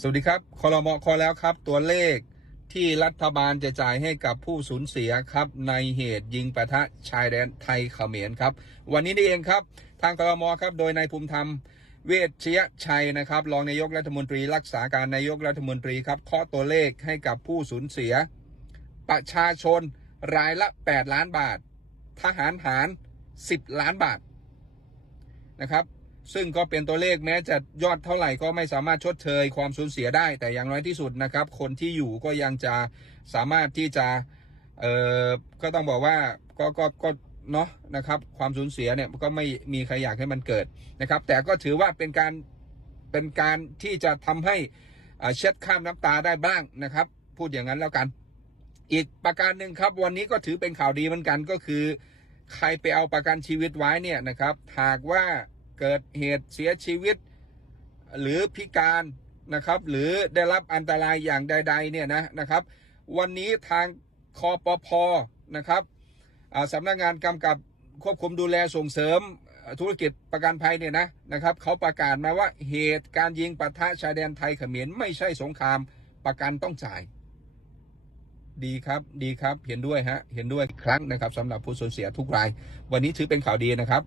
สวัสดีครับคอรมอคอแล้วครับ ตัวเลขที่รัฐบาลจะจ่ายให้กับผู้สูญเสียครับ ในเหตุยิงปะทะชายแดนไทยเขมรครับ วันนี้นี่เองครับ ทางคอรมอครับ โดยนายภูมิธรรมเวชยชัยนะครับ รองนายกรัฐมนตรีรักษาการนายกรัฐมนตรีครับเคาะตัวเลขให้กับผู้สูญเสีย ประชาชนรายละ 8 ล้านบาท ทหารหาร 10 ล้านบาทนะครับ ซึ่งก็เป็นตัวเลขแม้จะยอดเท่าไหร่ก็ไม่สามารถชดเชยความสูญเสียได้ แต่อย่างน้อยที่สุดนะครับ คนที่อยู่ก็ยังจะสามารถที่จะเออก็ต้องบอกว่าก็ก็ก็เนาะนะครับ ความสูญเสียเนี่ยก็ไม่มีใครอยากให้มันเกิดนะครับ แต่ก็ถือว่าเป็นการเป็นการที่จะทำให้เช็ดข้ามน้ำตาได้บ้างนะครับ พูดอย่างนั้นแล้วกัน อีกประการหนึ่งครับ วันนี้ก็ถือเป็นข่าวดีเหมือนกันก็คือ ใครไปเอาประกันชีวิตไว้เนี่ยนะครับหากว่า เกิดเหตุเสียชีวิต หรือพิการนะครับ หรือได้รับอันตรายอย่างใด ๆ เนี่ยนะนะครับ วันนี้ทางคอปพนะครับสำนักงานกำกับควบคุมดูแลส่งเสริมธุรกิจประกันภัยเนี่ยนะนะครับเขาประกาศมาว่าเหตุการยิงปะทะชายแดนไทยเขมรไม่ใช่สงครามประกันต้องจ่าย ดีครับดีครับเห็นด้วยฮะเห็นด้วยครั้งนะครับสำหรับผู้สูญเสียทุกราย วันนี้ถือเป็นข่าวดีนะครับ